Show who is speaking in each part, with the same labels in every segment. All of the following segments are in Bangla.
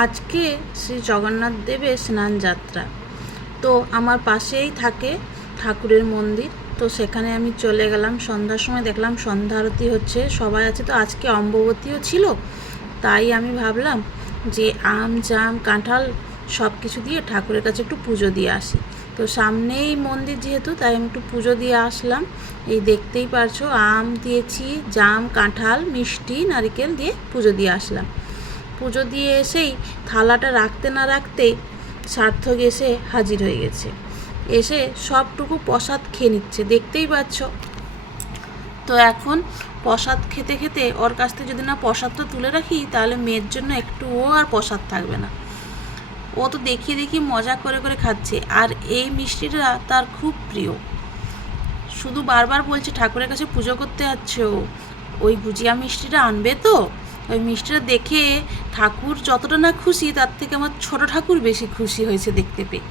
Speaker 1: আজকে শ্রী জগন্নাথ দেবের স্নান যাত্রা তো আমার পাশেই থাকে ঠাকুরের মন্দির। তো সেখানে আমি চলে গেলাম, সন্ধ্যার সময় দেখলাম সন্ধ্যা আরতি হচ্ছে, সবাই আছে তো, আজকে অম্ববতীও ছিল। তাই আমি ভাবলাম যে আম, জাম, কাঁঠাল সব কিছু দিয়ে ঠাকুরের কাছে একটু পুজো দিয়ে আসি। তো সামনেই মন্দির যেহেতু, তাই আমি একটু পুজো দিয়ে আসলাম। এই দেখতেই পারছ, আম দিয়েছি, জাম, কাঁঠাল, মিষ্টি, নারিকেল দিয়ে পুজো দিয়ে আসলাম। পুজো দিয়ে এসেই থালাটা রাখতে না রাখতেই সার্থক এসে হাজির হয়ে গেছে। এসে সবটুকু প্রসাদ খেয়ে নিচ্ছে, দেখতেই পাচ্ছ। তো এখন প্রসাদ খেতে খেতে ওর কাছ থেকে যদি না প্রসাদটা তুলে রাখি, তাহলে মেয়ের জন্য একটুও আর প্রসাদ থাকবে না। ও তো দেখিয়ে দেখি মজা করে করে খাচ্ছে, আর এই মিষ্টিটা তার খুব প্রিয়। শুধু বারবার বলছে, ঠাকুরের কাছে পুজো করতে যাচ্ছে ও ওই গুজিয়া মিষ্টিটা আনবে তো? ওই মিষ্টিটা দেখে ঠাকুর যতটা না খুশি, তার থেকে আমার ছোট ঠাকুর বেশি খুশি হয়েছে দেখতে পেয়ে।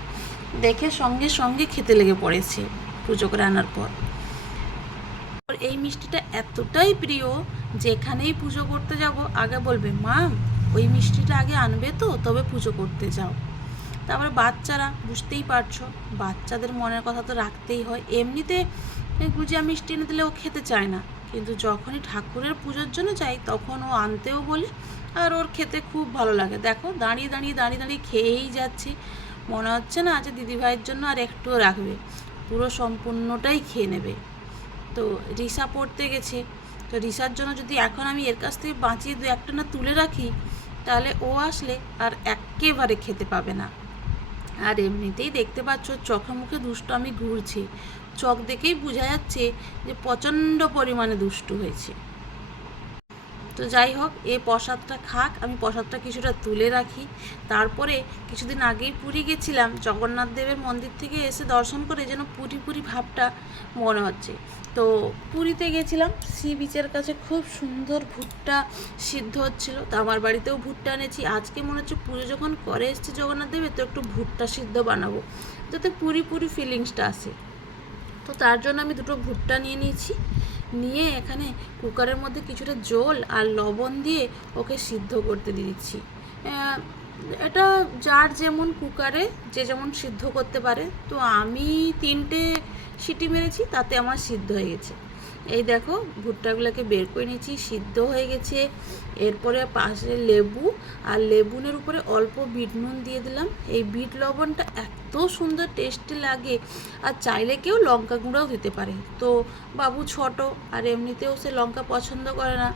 Speaker 1: দেখে সঙ্গে সঙ্গে খেতে লেগে পড়েছে পুজো করে আনার পর। এই মিষ্টিটা এতটাই প্রিয় যেখানেই পুজো করতে যাব। আগে বলবে, মা, ওই মিষ্টিটা আগে আনবে তো, তবে পুজো করতে যাও। তারপরে বাচ্চারা, বুঝতেই পারছ, বাচ্চাদের মনের কথা তো রাখতেই হয়। এমনিতে গুজিয়া মিষ্টি এনে দিলে ও খেতে চায় না। কিন্তু যখনই ঠাকুরের পুজোর জন্য যাই, তখন ও আনতেও বলে আর ওর খেতে খুব ভালো লাগে। দেখো, দাঁড়িয়ে দাঁড়িয়ে দাঁড়িয়ে দাঁড়িয়ে খেয়েই যাচ্ছে। মনে হচ্ছে না যে দিদিভাইয়ের জন্য আর একটুও রাখবে। পুরো সম্পূর্ণটাই খেয়ে নেবে। তো রিসা পড়তে গেছে। তো রিসার জন্য যদি এখন আমি এর কাছ থেকে বাঁচিয়ে দু একটা না তুলে রাখি, তাহলে ও আসলে আর একেবারে খেতে পাবে না। আর এমনিতেই দেখতে পাচ্ছ চোখে মুখে দুষ্ট আমি ঘুরছি। চোখ দেখেই বোঝা যাচ্ছে যে প্রচণ্ড পরিমাণে দুষ্টু হয়েছে। তো যাই হোক, এই প্রসাদটা খাক, আমি প্রসাদটা কিছুটা তুলে রাখি। তারপরে কিছুদিন আগেই পুরী গেছিলাম, জগন্নাথ দেবের মন্দির থেকে এসে দর্শন করে যেন পুরি পুরি ভাবটা মনে হচ্ছে। তো পুরীতে গেছিলাম, সি বিচের কাছে খুব সুন্দর ভুট্টা সিদ্ধ হচ্ছিল, তো আমার বাড়িতেও ভুট্টা এনেছি। আজকে মনে হচ্ছে পুজো যখন করে এসছে জগন্নাথ দেবের, তো একটু ভুট্টা সিদ্ধ বানাবো, যাতে পুরি পুরি ফিলিংসটা আসে। তো তার জন্য আমি দুটো ভুট্টা নিয়ে নিয়েছি। নিয়ে এখানে কুকারের মধ্যে কিছুটা জল আর লবণ দিয়ে ওকে সিদ্ধ করতে দিচ্ছি। এটা যার যেমন কুকারে যে যেমন সিদ্ধ করতে পারে। তো আমি তিনটে সিটি মেরেছি, তাতে আমার সিদ্ধ হয়ে গেছে। এই দেখো, ভুট্টাগুলোকে বের করে নিয়েছি, সিদ্ধ হয়ে গেছে। এরপরে পাশে লেবু, আর লেবুনের উপরে অল্প বিট নুন দিয়ে দিলাম। এই বিট লবণটা এত সুন্দর টেস্টি লাগে, আর চাইলে কেউ লঙ্কা গুঁড়োও দিতে পারে। তো বাবু ছোট, আর এমনিতেও সে লঙ্কা পছন্দ করে না।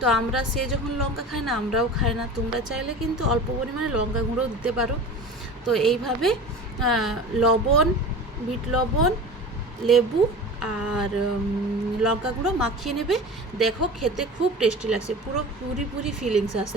Speaker 1: তো আমরা সে যখন লঙ্কা খাই না, আমরাও খাই না। তোমরা চাইলে কিন্তু অল্প পরিমাণে লঙ্কা গুঁড়োও দিতে পারো। তো এইভাবে লবণ, বিট লবণ, লেবু, আর লঙ্কা গুঁড়ো মাখিয়ে নেবে। দেখো খেতে খুব টেস্টি লাগছে পুরো পুরি পুরি ফিলিংস আসে।